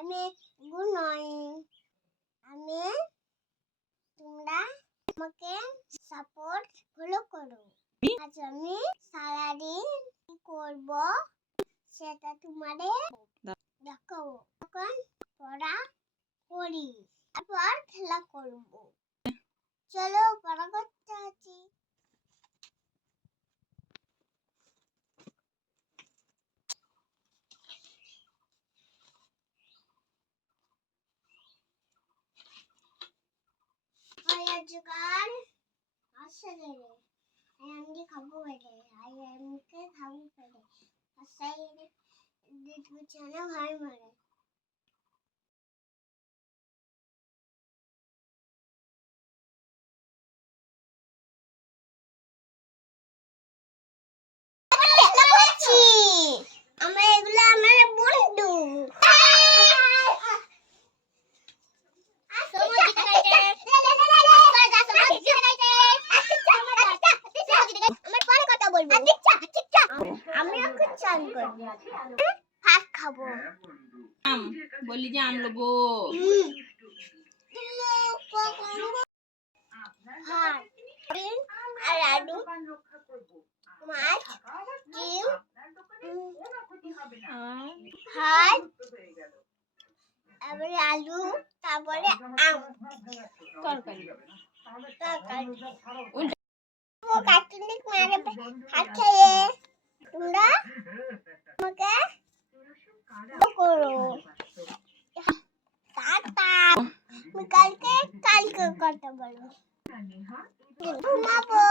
আমি good morning. আমি তোমরা আমাকে সাপোর্ট ফলো করো। আজ আমি সারাদিন কি করব সেটা তোমাদের দেখাবো। এখন পড়া করি, তারপর খেলা করব। চলো পড়া করতে আছি আজকাল আসে গেলে আমি খাব বেড়ে আইএমকে খাব বেড়ে আসাই দেখব চ্যানেল ভাই মারে আমরা আমি এখন চান করব। ভাত খাব। আম বললি যে আম লোবো আর আলু মাছ ডিম ভাত তারপরে আলু তারপরে আম। তরকারি। তরকারি। কার্টুনিক মারে হাত খেয়ে। তোমরা আমাকে করো। টাটা। কালকে কালকে কথা বলব। ঘুমাবো।